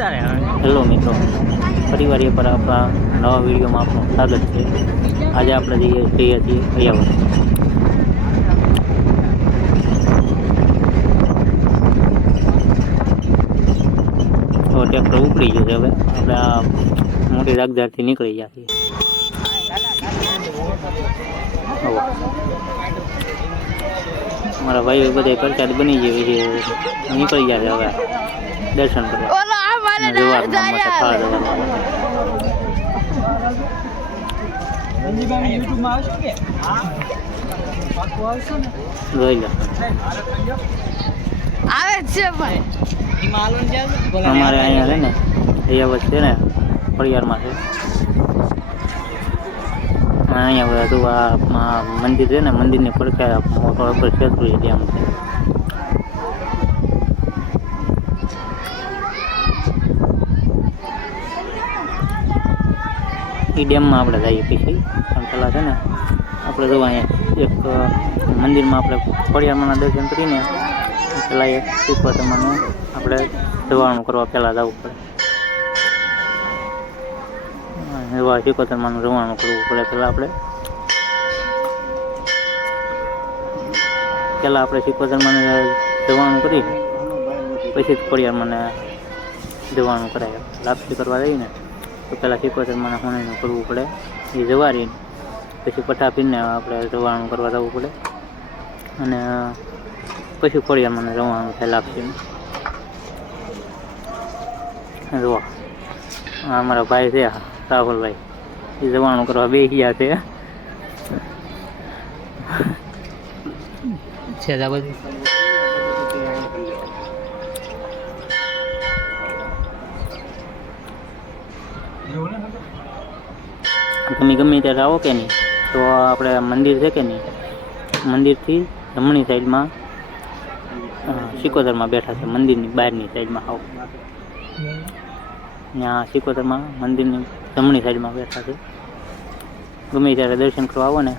Hello મિત્રો, પરિવાર પર આપણા નવા વિડીયોમાં આપનું સ્વાગત છે. આજે આપણે જઈએ છીએ અયાવર. તો ટ્રેક્ટર ઉપડી ગયું છે. હવે આપણે આ મોટી રાગજારથી નીકળી ગયા છીએ. મારા ભાઈઓ બધા પ્રસાદ બની ગયો છે, નીકળી ગયા છે હવે દર્શન કરવા. અમારે અહીંયા છે ને અયાવત છે ને પરિવારમાં છે. અહીંયા બધું આ મંદિર છે ને, મંદિરની પડખે મોટો શેત્રુંજી ડેમ છે. એ ડેમમાં આપણે જઈએ પછી, પણ પહેલાં છે ને આપણે જો અહીંયા એક મંદિરમાં આપણે ખોડિયારમાંના દર્શન કરીને પહેલાં એક શીખવતમાનું આપણે જવાનું કરવા પહેલાં જવું પડે. એવા શીખવતમાનું જવાનું કરવું પડે. પહેલાં આપણે શીખવતમાને જવાનું કરી પછી જ ખોડિયારમાંને જવાનું કરાય. લાપસી કરવા જઈએ ને તો પહેલાં શીખવતમાને હોણીનું કરવું પડે, એ જવારીને પછી પટાફીને આપણે જવાનું કરવા જવું પડે, અને પછી ખોડિયારમાંને જવાનું થાય લાપસીને. જોવા અમારા ભાઈ છે રાહુલભાઈ, એ જવાનું કરવા બેસી ગયા છે. તમે ગમે ત્યારે આવો કે નહીં, તો આપણે મંદિર છે કે નહીં, મંદિરથી જમણી સાઈડમાં સિકોતરમાં બેઠા છે. મંદિરની બહારની સાઈડમાં આવો, ત્યાં સિકોતરમાં મંદિરની જમણી સાઈડમાં બેઠા છે. ગમે ત્યારે દર્શન કરવા આવો ને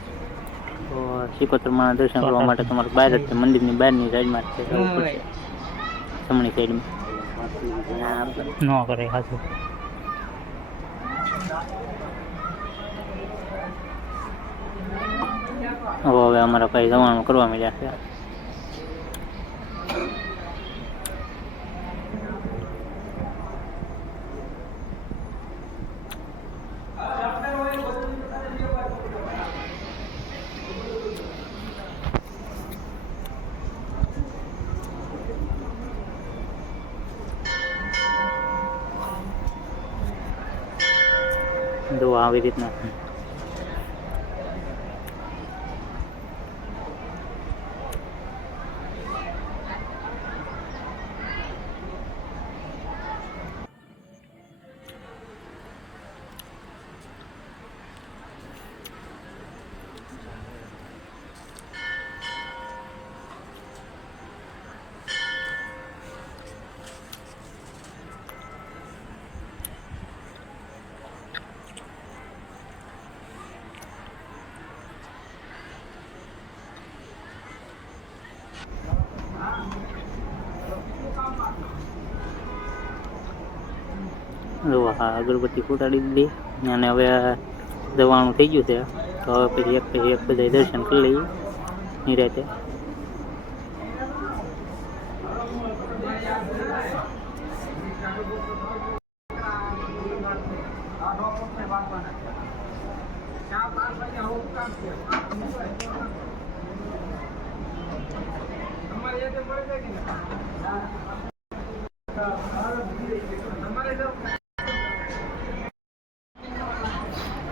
તો સિકોતરમાં દર્શન કરવા માટે તમારે બહાર જ છે, મંદિરની બહારની સાઈડમાં જ છે, જમણી સાઈડમાં ન કરે હાથું. હવે અમારા ભાઈ જવાનું કરવા મળ્યા છે. જો આવી રીતના અગરબત્તી ફૂટાડી દીધી અને હવે જવાનું થઈ ગયું છે. તો હવે પછી એક બધા દર્શન કરી લઈએ નિરાતે.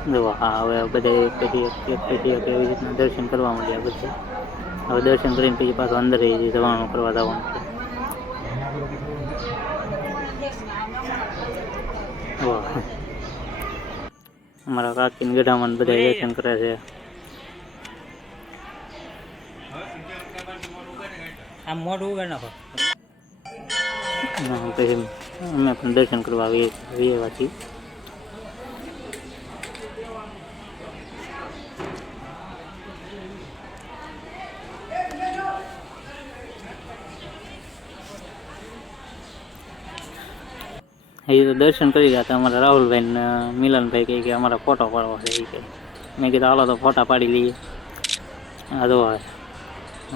જો હા, હવે બધા પછી એક એવી રીતના દર્શન કરવા મળ્યા બધા. હવે દર્શન કરીને પછી પાછું અંદર જવાનું કરવા જવાનું છે. અમારા કાકીને ગઢામાં બધા દર્શન કરે છે. આમ મોઢું ઉગાડ નાખો. પછી અમે પણ દર્શન કરવા આવ્યા છીએ. એ તો દર્શન કરી ગયા હતા અમારા રાહુલભાઈ ને મિલનભાઈ કહે કે અમારા ફોટો પાડવા છે એ કહે. મેં કીધું હાલો તો ફોટા પાડી લઈએ. હા તો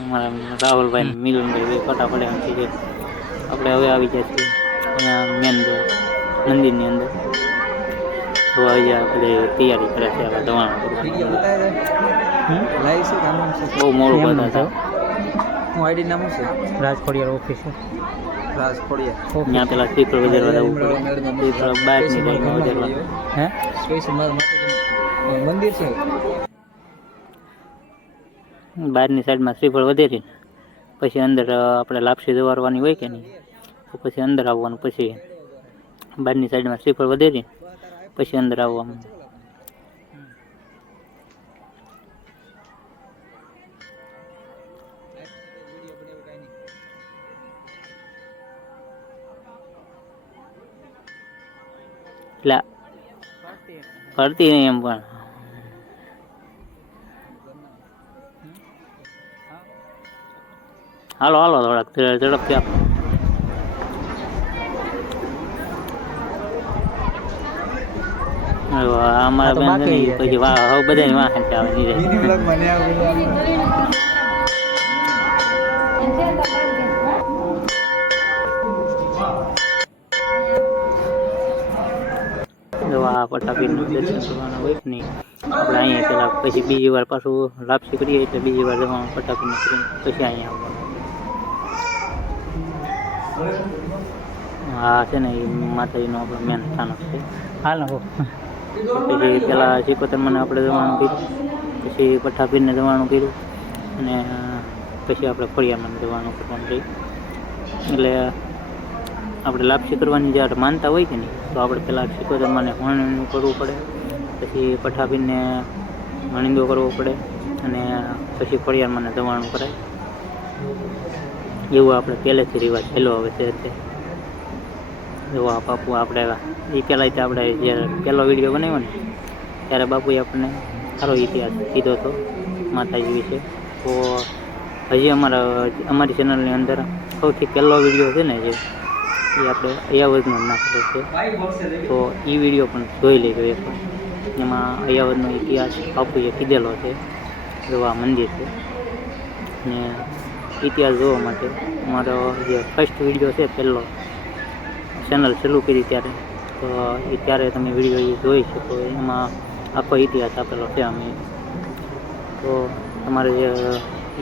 અમારા રાહુલભાઈ ને મિલનભાઈ બે ફોટા પાડ્યા છે. આપણે હવે આવી ગયા છીએ અહીંયા મેન મંદિરની અંદર. તો આવી ગયા બધી તૈયારી કરે છે હવે દવાણા કરવાની. બહુ મોડું બધા હતા. હું આઈડી નામ છે રાજકોડિયાર ઓફિસર. રાજકોડિયા ત્યાં પેલા શ્રીફળ વધારવા જવું પડે. શ્રીફળ 12ની ટાઈમમાં વધારવા. હે સ્પેશિયલ મારા માટે મંદિર છે 12ની સાઈડમાં શ્રીફળ વધેરી પછી અંદર આપણે લાપસી દવારવાની હોય કે નહીં, તો પછી અંદર આવવાનું. પછી 12ની સાઈડમાં શ્રીફળ વધેરી પછી અંદર આવવાનું. એટલે ફરતી નહીં એમ પણ હાલો હાલો થોડાક ઝડપથી આપો. અમારા બેન છે ને પછી હવે બધાની વાહ આવે પટાપીનું દર્શન કરવાના હોય કે નહીં. આપણે અહીંયા પેલા પછી બીજી વાર પાછું લાપસી કરીએ એટલે બીજી વાર જવાનું પટાપીને કરીને પછી અહીંયા આવવાનું. હા છે ને એ માતાજીનો આપણો મેન સ્થાનક છે. હાલ હો પછી પેલા સિકોતર મને આપણે જવાનું કર્યું, પછી પઠાપીરને જવાનું કર્યું અને પછી આપણે ખોડિયારમાં જવાનું કરવાનું થયું. એટલે આપણે લાપસી કરવાની જ્યારે માનતા હોય કે નહીં, તો આપણે પહેલાં સિકોતર મને વણણીનું કરવું પડે, પછી પઠાપીરને વણીંદો કરવો પડે અને પછી ખોડિયારમાં જવાનું કરાય. એવું આપણે પહેલેથી રિવાજ પહેલો આવે છે. એવા બાપુ આપણે એ પહેલાં આપણે જ્યારે પહેલો વિડીયો બનાવ્યો ને ત્યારે બાપુએ આપણને સારો ઇતિહાસ કીધો હતો માતાજી વિશે. તો હજી અમારી ચેનલની અંદર સૌથી પહેલો વિડીયો છે ને જે એ આપણે અયાવદનો નાખેલો છે, તો એ વિડીયો પણ જોઈ લેજો એક. એમાં અયાવદનો ઇતિહાસ બાપુએ કીધેલો છે. એવા મંદિર છે ને ઇતિહાસ જોવા માટે અમારો જે ફર્સ્ટ વિડીયો છે પહેલો ચેનલ શરૂ કરી ત્યારે, તો એ ત્યારે તમે વિડીયો જોઈ શકો. એમાં આખો ઇતિહાસ આપેલો છે અમે. તો તમારે જે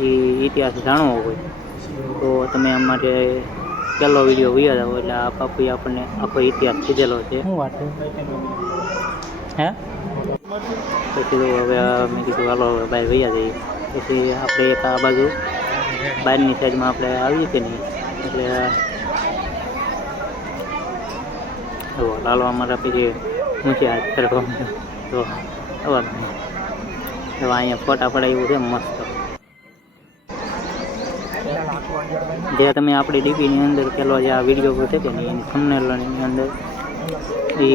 એ ઇતિહાસ જાણવો હોય તો તમે અમારે પહેલો વિડીયો વયા જાઓ એટલે આ બાપુએ આપણને આખો ઇતિહાસ કીધેલો છે. શું વાત હે પછી હવે મેં કીધું હાલો હવે બહાર વયા જઈએ. પછી આપણે એક આ બાજુ બહારની સાઈડમાં આપણે આવીએ કે નહીં એટલે લાલો અમારા પછી ઊંચે હાથ કરવા તો હવે અહીંયા ફોટા પડાવ્યું છે મસ્ત. જે તમે આપણી ડીપીની અંદર પેલો જે આ વિડીયો છે કે નહીં એની થંબનેલની અંદર એ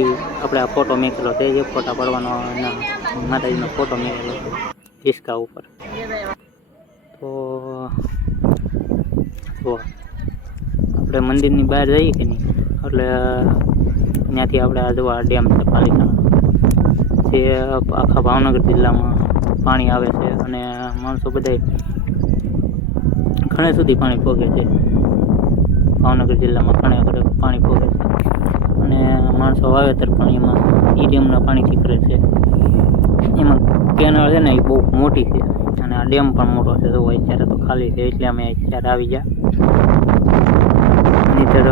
આપણે આ ફોટો મેકેલો છે. જે ફોટા પાડવાનો એના માતાજીનો ફોટો મેકેલો છે હિસકા ઉપર. તો આપણે મંદિરની બહાર જઈએ કે નહીં એટલે ત્યાંથી આપણે આ જોવા ડેમ છે પાલિતાણા, જે આખા ભાવનગર જિલ્લામાં પાણી આવે છે અને માણસો બધા ઘણે સુધી પાણી પહોંચે છે. ભાવનગર જિલ્લામાં ઘણે પાણી પહોંચે છે અને માણસો વાવેતર પણ એમાં એ ડેમના પાણીથી કરે છે. એમાં કેનાલ છે ને એ બહુ મોટી છે અને આ ડેમ પણ મોટો છે. તો અત્યારે તો ખાલી છે એટલે અમે અત્યારે આવી ગયા. નહીંતર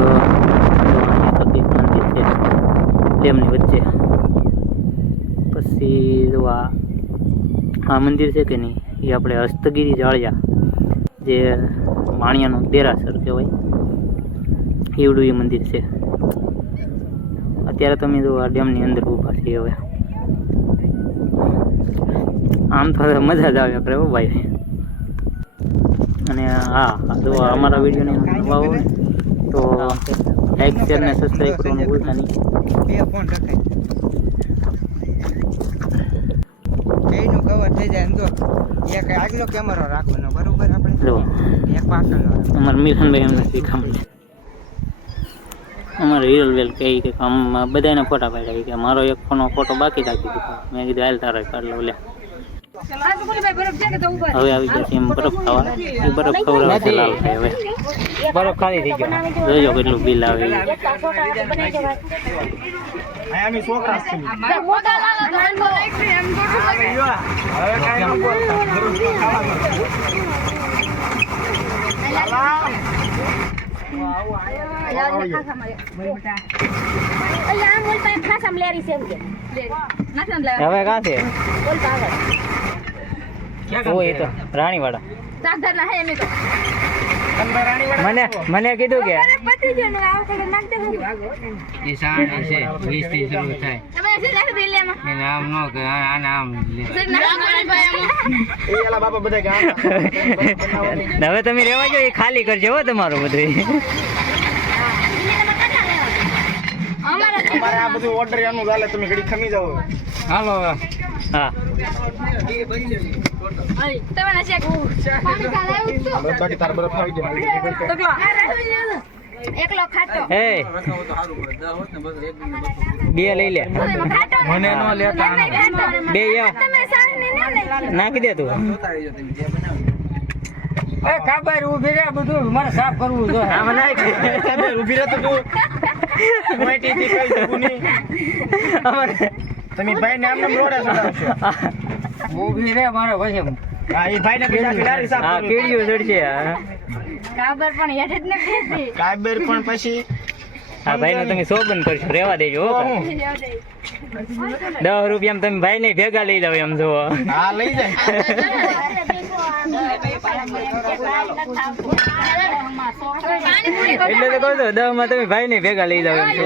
મંદિર છે ડેમની વચ્ચે. પછી જો આ મંદિર છે કે નહીં એ આપણે હસ્તગીરી જાળિયા જે વાણિયાનું દેરાસર કહેવાય એવડું એ મંદિર છે. અત્યારે તમે જો આ ડેમની અંદર ઊભા છીએ. હવે આમ તો મજા જ આવે આપણે ભાઈ. અને હા જો અમારા વિડીયોને નવા હોય તો લાઈક શેર ને સબસ્ક્રાઈબ કરવાનું ભૂલતા નહીં. બેયનું કવર થઈ જાય એમ. જો એક આગલો કેમેરો રાખવાનો બરોબર, આપણે જો એક પાછળનો. અમારા મિલનભાઈ એમને શીખામણ છે. અમારે હિરલ વેલ કહે કે આમ બધાના ફોટા પાડ્યા કે મારો એક ફોટો બાકી રાખી દીધો. મેં કીધું હાલ તારો કાઢ લો લે. હવે આવી જશે એમ બરફ ખાવા. એ બરફ ખવડાવે લાલ થાય હવે. બરફ ખાલી થઈ ગયો. જોજો કેટલું બિલ આવે. હવે કાં છે એ તો રાણીવાડા. મને કીધું કે હવે તમે રેવા જો, એ ખાલી કરજો હો તમારું બધું. અમારે આ બધું ઓર્ડર એનું ચાલે, તમે ઘડી ખમી જાવ. હાલો. હા બે લઈ લે. મને નો લેતા બે નાખી દે તું. ખબર ઉભી રે, બધું મારે સાફ કરવું છે. ઉભી રહે તો તું તમે ભાઈ ને આમને રોડે ચડાવશો. ઉભી રે મારે પછી હા, એ ભાઈ ને કેડીઓ ચડશે. કાબર પણ હેઠ જ નથી. કાબર પણ પછી હા ભાઈ ને તમે શોભન કરશો, રેવા દેજો. 10 રૂપિયા તમે ભાઈ ને ભેગા લઈ જાવ એમ જો. હા લઈ જાય. એટલે તો કહું છું 10 માં તમે ભાઈ ને ભેગા લઈ જાવ એમ છો.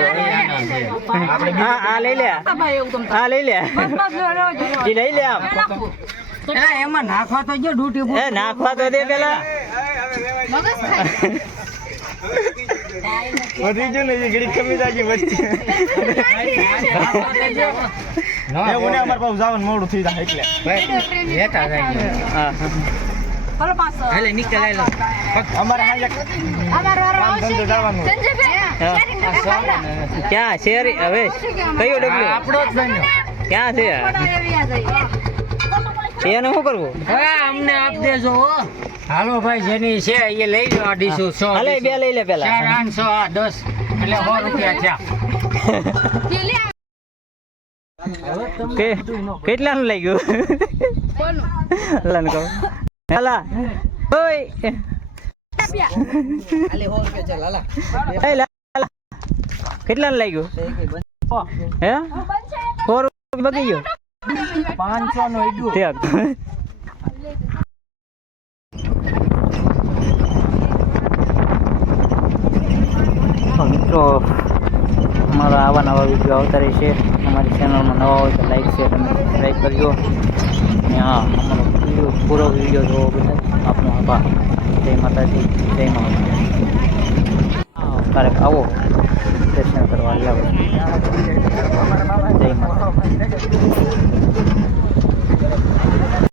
હા લઈ લે. હા લઈ લે. એ લઈ લે આમ. એમાં નાખવા તો જો ડૂટી નાખવા તો દે પેલા. વધી ગયું ને, એ ઘડી ખમી જાય વચ્ચે. એવું ને અમારે પાછું જવાનું મોડું થઈ જાય એટલે લેતા જાય. હા એટલે નીકળ લે. અમારે કામ ધંધો જવાનું. ક્યાં શેરી હવે કયો ડબલું આપણો જ બન્યો. ક્યાં છે એનું શું કરવું? અમને આપ દેજો. હાલો ભાઈ, જેની છે એ લઈ લો. 250 હાલે બે લઈ લે પેલા. 4 800 10 એટલે 100 રૂપિયા થયા. કેટલાનું લાગ્યું? કહું હાલા ઓય કેટલાનું લાગ્યું? હે 100 રૂપિયા બગી ગયો. 500 નો ઈડું. મિત્રો અમારા આવા નવા વિડીયો આવતા રહેશે. અમારી ચેનલમાં નવા હોય તો લાઈક શેર અને સબસ્ક્રાઈબ કરજો. અને હા, અમારો પૂરો વિડીયો જોવો બધા આપનો આભાર. જય માતાજી, જય માતાજી. ક્યારેક આવો દર્શન કરવા આવો. જય માતાજી.